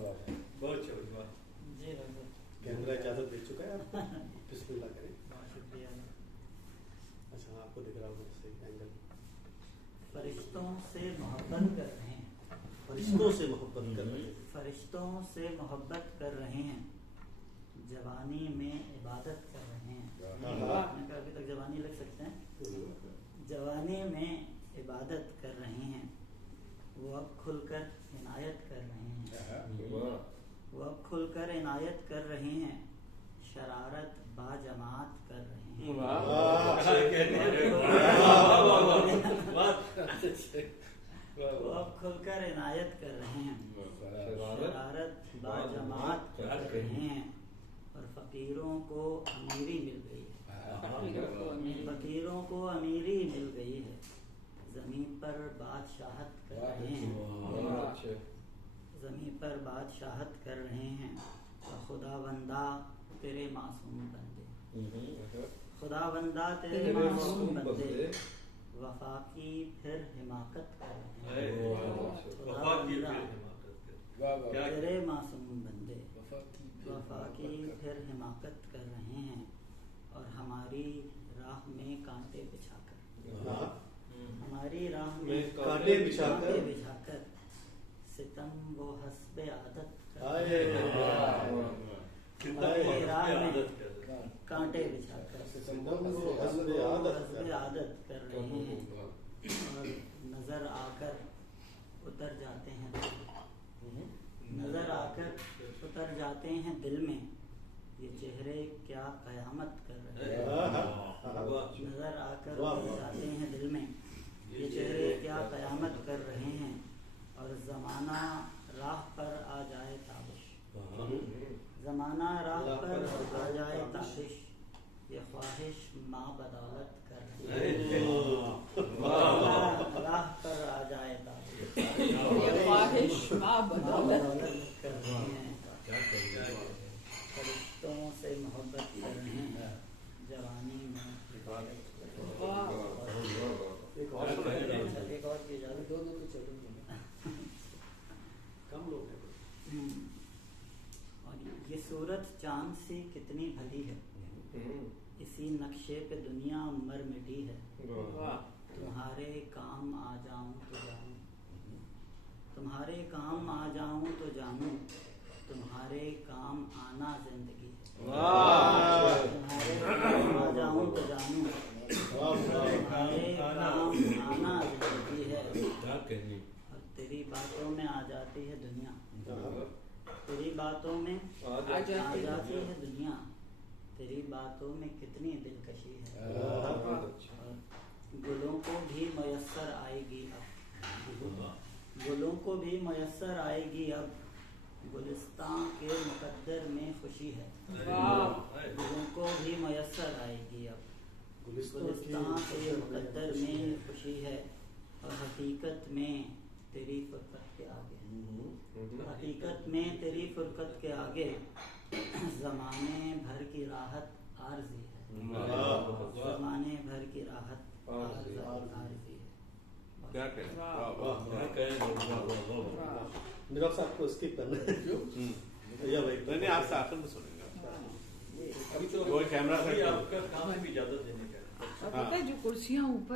بہت شکریہ جی کیمرہ اجازت دے چکا ہے آپ کو؟ بسم اللہ کریں. بہت شکریہ. اچھا آپ کو دکھ رہا ہوگا صحیح اینگل. فرشتوں سے محبت کر رہے ہیں. فرشتوں سے محبت کر رہے ہیں. فرشتوں سے محبت کر رہے ہیں. جوانی میں عبادت کر رہے ہیں. ابھی تک جوانی لگ سکتے ہیں. جوانی میں عبادت کر رہے ہیں. وہ اب کھل کر عنایت کر رہے ہیں. وہ اب کھل کر عنایت کر رہے ہیں. شرارت با جماعت کر رہے ہیں. وہ اب کھل کر عنایت کر رہے ہیں. شرارت با جماعت کر رہے ہیں. اور فقیروں کو امیری مل گئی ہے. فقیروں کو امیری مل گئی ہے. زمین پر بادشاہت کر رہے ہیں. زمین پر بادشاہت کر رہے ہیں. خدا بندہ تیرے معصوم بندے. خدا بندہ تیرے معصوم بندے. وفا کی پھر حماقت کر رہے ہیں. خدا بندہ تیرے معصوم بندے. وفا کی پھر حماقت کر رہے ہیں. اور ہماری راہ میں کانٹے بچھا کر. ہماری راہ میں کانٹے بچھا کر ستم وہ حسب عادت کر آئے. ہماری راہ میں کانٹے بچھا کر حسب عادت کر رہے ہیں. اور نظر آ کر اتر جاتے ہیں. نظر آ کر اتر جاتے ہیں دل میں. یہ چہرے کیا قیامت کر رہے ہیں. نظر آ کر اتر جاتے ہیں دل میں. یہ چہرے کیا قیامت کر رہے ہیں. اور زمانہ راہ پر آ جائے تابش. زمانہ راہ پر آ جائے تابش. یہ خواہش ماں بدولت کر رہے ہیں. راہ پر آ جائے تابش. یہ خواہش ماں بدولت کر رہے ہیں. فرشتوں سے محبت کر رہے ہیں. جوانی میں ایک اور کی اجازت دو تو چلو. کم لوگ ہیں. اور یہ صورت چاند سی کتنی بھلی ہے. اسی نقشے پہ دنیا مر مٹی ہے. تمہارے کام آ جاؤں تو جانوں. تمہارے کام آ جاؤں تو جانوں. تمہارے کام آنا زندگی ہے. تمہارے کام آ جاؤں تو جانوں. تمہارے کام آنا زندگی ہے. اور تیری باتوں میں آ جاتی ہے دنیا. تیری باتوں میں آ جاتی ہے دنیا. تیری باتوں میں کتنی دلکشی ہے. گلوں کو بھی میسر آئے گی اب. گلوں کو بھی میسر آئے گی اب. گلستان کے مقدر میں خوشی ہے. گلوں کو بھی میسر آئے گی اب. گلستان کے مقدر میں خوشی ہے. اور حقیقت میں تیری فرقت کے آگے. حقیقت میں تیری فرقت کے آگے زمانے بھر کی راحت عارضی ہے. زمانے بھر کی راحت عارضی ہے. میرا صاحب کو اسکپ کرنا ہے. نہیں آپ سے آخر میں سنیں گے. ابھی تو کیمرہ آپ کا کام ہے اجازت دینے کا. جو کرسیاں اوپر